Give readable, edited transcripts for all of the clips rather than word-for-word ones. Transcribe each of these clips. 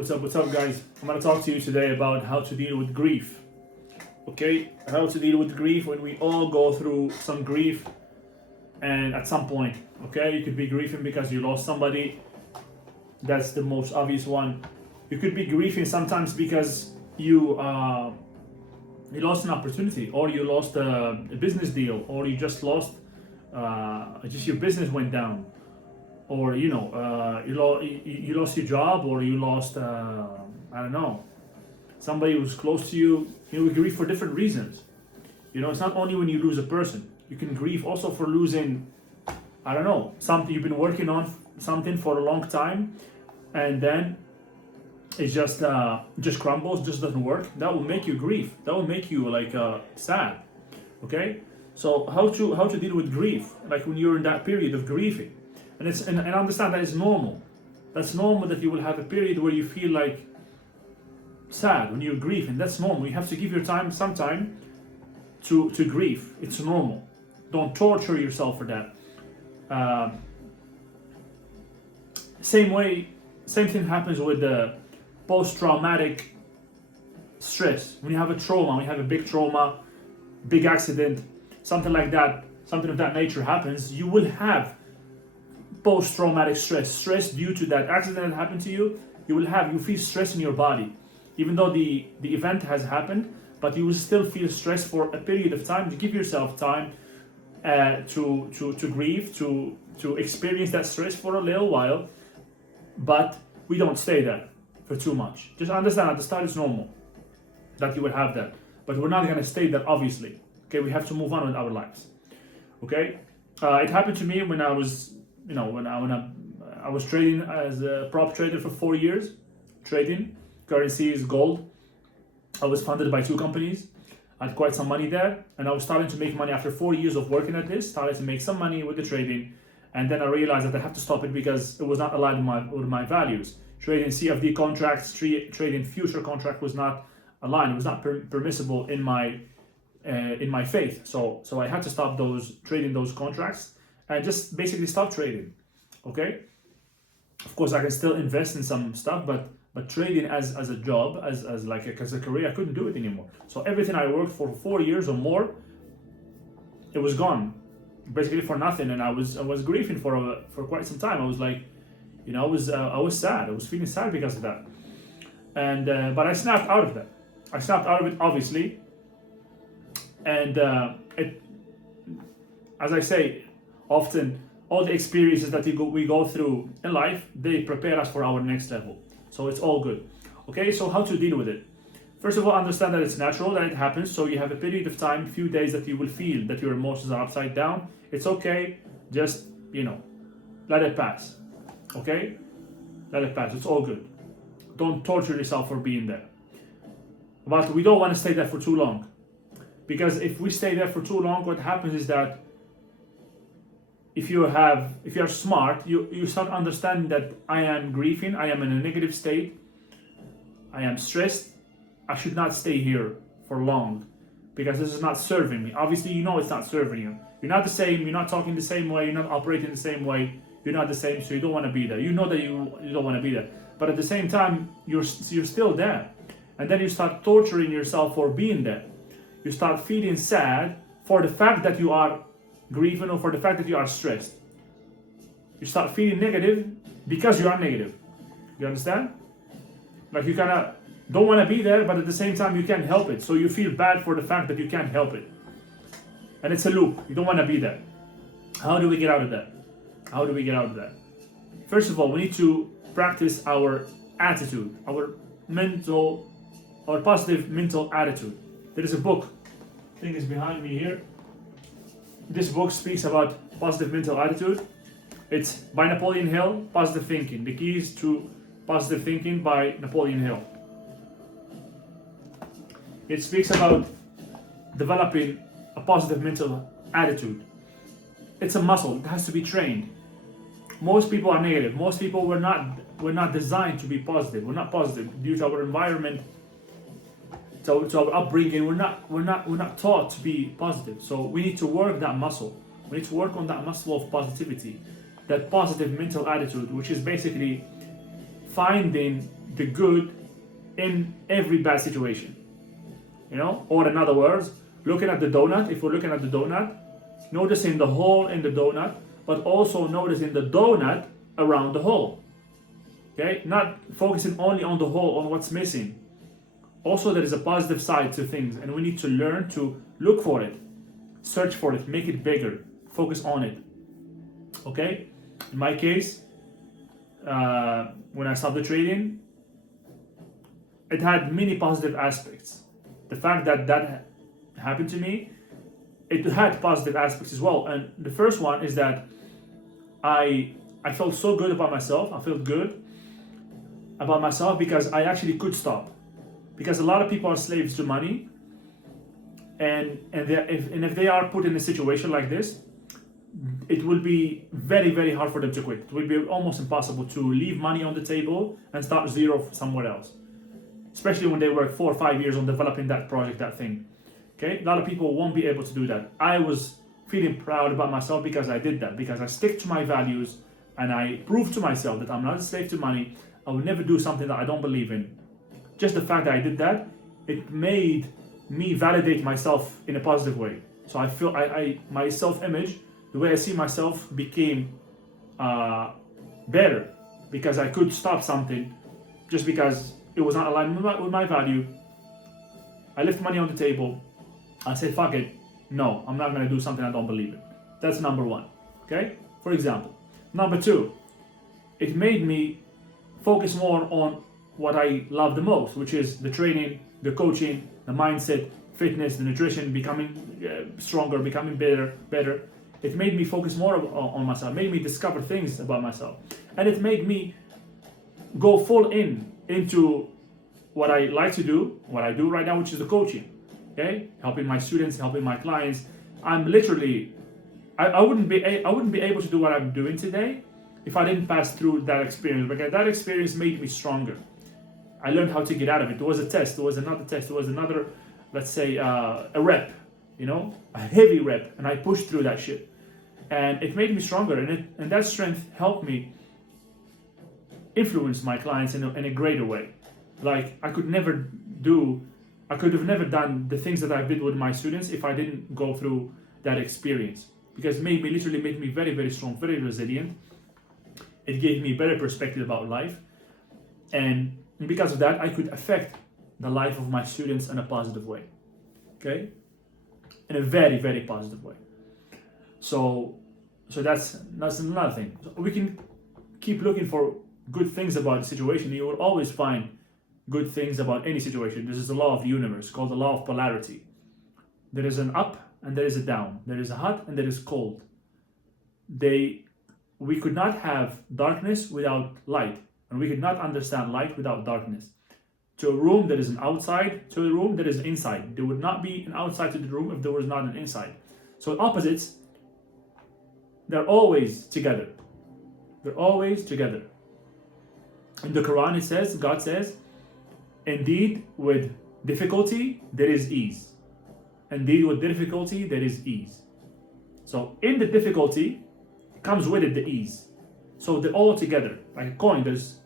What's up, guys? I'm gonna talk to you today about how to deal with grief. Okay, how to deal with grief when we all go through some grief, and at some point, okay, you could be grieving because you lost somebody. That's the most obvious one. You could be grieving sometimes because you lost an opportunity, or you lost a business deal, or you just lost just your business went down, or you lost your job, or you lost I don't know, somebody who's close to you. We grieve for different reasons. It's not only when you lose a person. You can grieve also for losing, I don't know, something you've been working on, something for a long time, and then it just crumbles, just doesn't work. That will make you grieve. That will make you sad. Okay, so how to deal with grief, like when you're in that period of grieving, and understand that it's normal. That's normal that you will have a period where you feel like sad when you're grieving. That's normal. You have to give your time some time to grieve. It's normal. Don't torture yourself for that. Same thing happens with the post-traumatic stress. When you have a trauma, when you have a big trauma, big accident, something like that, something of that nature happens, you will have post-traumatic stress due to that accident that happened to you. You feel stress in your body, even though the event has happened, but you will still feel stress for a period of time. To give yourself time to grieve, to experience that stress for a little while, but we don't stay there for too much. Just understand at the start it's normal that you will have that, but we're not gonna stay there, obviously. Okay, we have to move on with our lives. Okay, it happened to me when I was, when I was trading as a prop trader for 4 years, trading currencies, gold. I was funded by 2 companies. I had quite some money there, and I was starting to make money after 4 years of working at this. Started to make some money with the trading, and then I realized that I have to stop it because it was not aligned with my values. Trading CFD contracts, trading future contract was not aligned. It was not permissible in my faith. So I had to stop trading those contracts and just basically stop trading. Okay. Of course, I can still invest in some stuff, but trading as a job, as a career, I couldn't do it anymore. So everything I worked for 4 years or more, it was gone, basically for nothing. And I was grieving for quite some time. I was like, I was sad. I was feeling sad because of that. And but I snapped out of that. I snapped out of it, obviously. And as I say, often all the experiences that we go through in life, they prepare us for our next level. So it's all good. Okay, so how to deal with it? First of all, understand that it's natural that it happens. So you have a period of time, few days that you will feel that your emotions are upside down. It's okay. Just, let it pass. Okay? Let it pass. It's all good. Don't torture yourself for being there. But we don't want to stay there for too long. Because if we stay there for too long, what happens is that if you're smart, you start understanding that I am grieving, I am in a negative state, I am stressed, I should not stay here for long because this is not serving me. Obviously, it's not serving you. You're not the same, you're not talking the same way, you're not operating the same way, you're not the same, so you don't want to be there. You know that you don't want to be there. But at the same time, you're still there. And then you start torturing yourself for being there. You start feeling sad for the fact that you are grieving or for the fact that you are stressed. You start feeling negative because you are negative. You understand? Like you kind of don't want to be there, but at the same time you can't help it. So you feel bad for the fact that you can't help it. And it's a loop. You don't want to be there. How do we get out of that? How do we get out of that? First of all, we need to practice our attitude, our positive mental attitude. There is a book, I think it's behind me here. This book speaks about positive mental attitude. It's by Napoleon Hill, Positive Thinking. The Keys to Positive Thinking by Napoleon Hill. It speaks about developing a positive mental attitude. It's a muscle. It has to be trained. Most people are negative. Most people were not designed to be positive. We're not positive due to our environment, to our upbringing. We're not taught to be positive. So we need to work that muscle. We need to work on that muscle of positivity, that positive mental attitude, which is basically finding the good in every bad situation. Or in other words, looking at the donut, if we're looking at the donut, noticing the hole in the donut, but also noticing the donut around the hole. Okay? Not focusing only on the hole, on what's missing. Also, there is a positive side to things, and we need to learn to look for it, search for it, make it bigger, focus on it. Okay? In my case, when I stopped the trading, it had many positive aspects. The fact that happened to me, it had positive aspects as well. And the first one is that I felt so good about myself. I felt good about myself because I actually could stop. Because a lot of people are slaves to money, and if they are put in a situation like this, it will be very, very hard for them to quit. It will be almost impossible to leave money on the table and start zero somewhere else. Especially when they work 4 or 5 years on developing that project, that thing. Okay, a lot of people won't be able to do that. I was feeling proud about myself because I did that, because I stick to my values and I proved to myself that I'm not a slave to money. I will never do something that I don't believe in. Just the fact that I did that, it made me validate myself in a positive way. So I feel my self-image, the way I see myself, became better because I could stop something just because it was not aligned with my value. I left money on the table. I said, fuck it. No, I'm not going to do something I don't believe in. That's number one. Okay? For example. Number two, it made me focus more on what I love the most, which is the training, the coaching, the mindset, fitness, the nutrition, becoming stronger, becoming better. It made me focus more on myself, made me discover things about myself. And it made me go full into what I like to do, what I do right now, which is the coaching. Okay? Helping my students, helping my clients. I'm literally, I wouldn't be able to do what I'm doing today if I didn't pass through that experience, because that experience made me stronger. I learned how to get out of it. There was a test, there was another test, there was another, let's say, a rep, a heavy rep, and I pushed through that shit. And it made me stronger, and that strength helped me influence my clients in a greater way. Like, I could have never done the things that I did with my students if I didn't go through that experience. Because it literally made me very, very strong, very resilient. It gave me better perspective about life. And because of that, I could affect the life of my students in a positive way. Okay? In a very, very positive way. So that's another thing. So we can keep looking for good things about the situation. You will always find good things about any situation. This is the law of the universe, called the law of polarity. There is an up and there is a down. There is a hot and there is cold. We could not have darkness without light, and we could not understand light without darkness. To a room, there is an outside. To a room, there is an inside. There would not be an outside to the room if there was not an inside. So opposites, they're always together. They're always together. In the Quran, it says, God says, indeed, with difficulty, there is ease. Indeed, with difficulty, there is ease. So in the difficulty, comes with it the ease. So they're all together. Like a coin, there's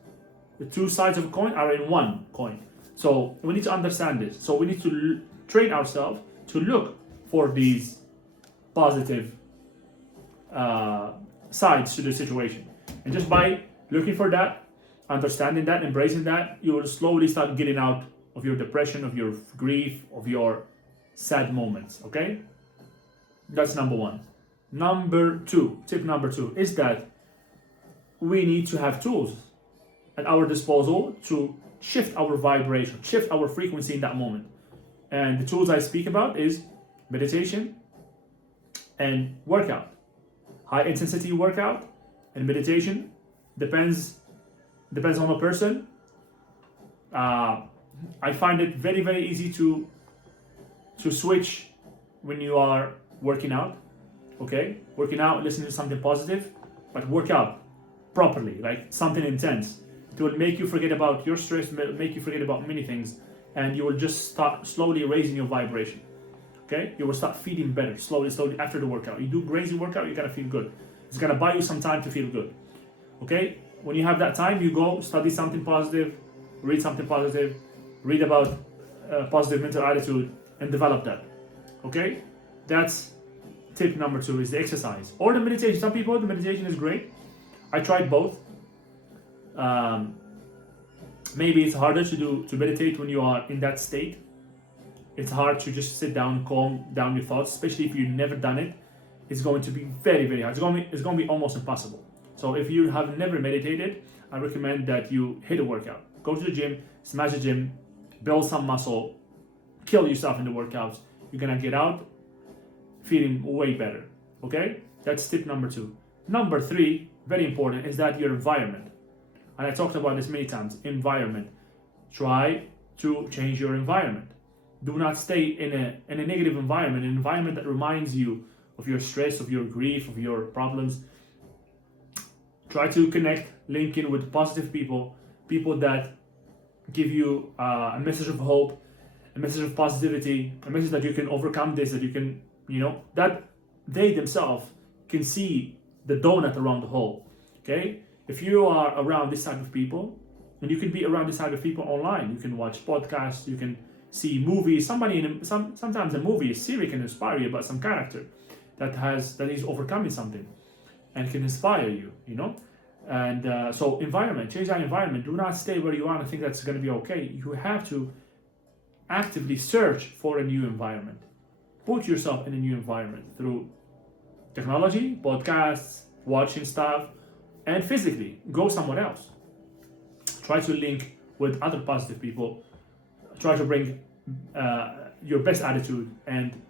the two sides of a coin are in one coin. So we need to understand this. So we need to train ourselves to look for these positive sides to the situation. And just by looking for that, understanding that, embracing that, you will slowly start getting out of your depression, of your grief, of your sad moments. Okay? That's number one. Tip number two is that we need to have tools at our disposal to shift our vibration, shift our frequency in that moment. And the tools I speak about is meditation and workout. High intensity workout and meditation depends on the person. I find it very, very easy to switch when you are working out. Okay, working out, listening to something positive, but work out properly, like something intense. It will make you forget about your stress, make you forget about many things, and you will just start slowly raising your vibration. Okay, you will start feeling better slowly after the workout. You do crazy workout, you're gonna feel good. It's gonna buy you some time to feel good. Okay, when you have that time, you go study something positive, read something positive, read about positive mental attitude, and develop that. Okay, that's tip number 2 is the exercise or the meditation. Some people, the meditation is great. I tried both. Maybe it's harder to meditate when you are in that state. It's hard to just sit down, calm down your thoughts, especially if you've never done it. It's going to be very, very hard. It's going to be almost impossible. So if you have never meditated, I recommend that you hit a workout. Go to the gym, smash the gym, build some muscle, kill yourself in the workouts. You're gonna get out feeling way better. Okay? That's tip number 2. Number 3, very important, is that your environment. And I talked about this many times. Environment. Try to change your environment. Do not stay in a negative environment, an environment that reminds you of your stress, of your grief, of your problems. Try to connect, link in with positive people, people that give you a message of hope, a message of positivity, a message that you can overcome this, that you can, that they themselves can see the donut around the hole. Okay? If you are around this type of people, and you can be around this type of people online, you can watch podcasts, you can see movies. Sometimes a movie, a series can inspire you about some character that is overcoming something and can inspire you, And so environment, change that environment. Do not stay where you are and think that's going to be okay. You have to actively search for a new environment. Put yourself in a new environment through technology, podcasts, watching stuff, and physically go somewhere else. Try to link with other positive people. Try to bring your best attitude and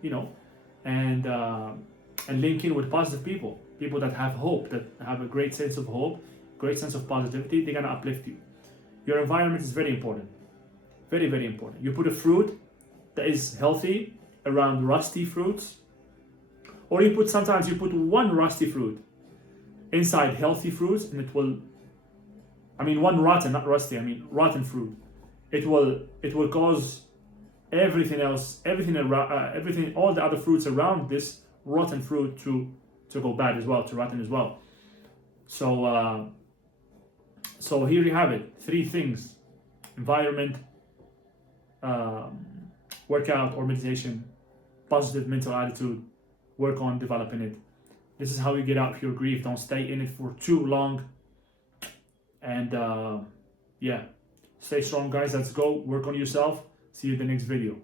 link in with positive people that have hope, that have a great sense of hope, great sense of positivity. They're gonna uplift you. Your environment is very important, very, very important. You put a fruit that is healthy around rusty fruits, or sometimes you put one rusty fruit inside healthy fruits, and one rotten, not rusty, rotten fruit. It will cause everything else, all the other fruits around this rotten fruit to go bad as well, to rotten as well. So here you have it. 3 things: environment, workout or meditation, positive mental attitude, work on developing it. This is how you get out of your grief. Don't stay in it for too long. And stay strong, guys. Let's go. Work on yourself. See you in the next video.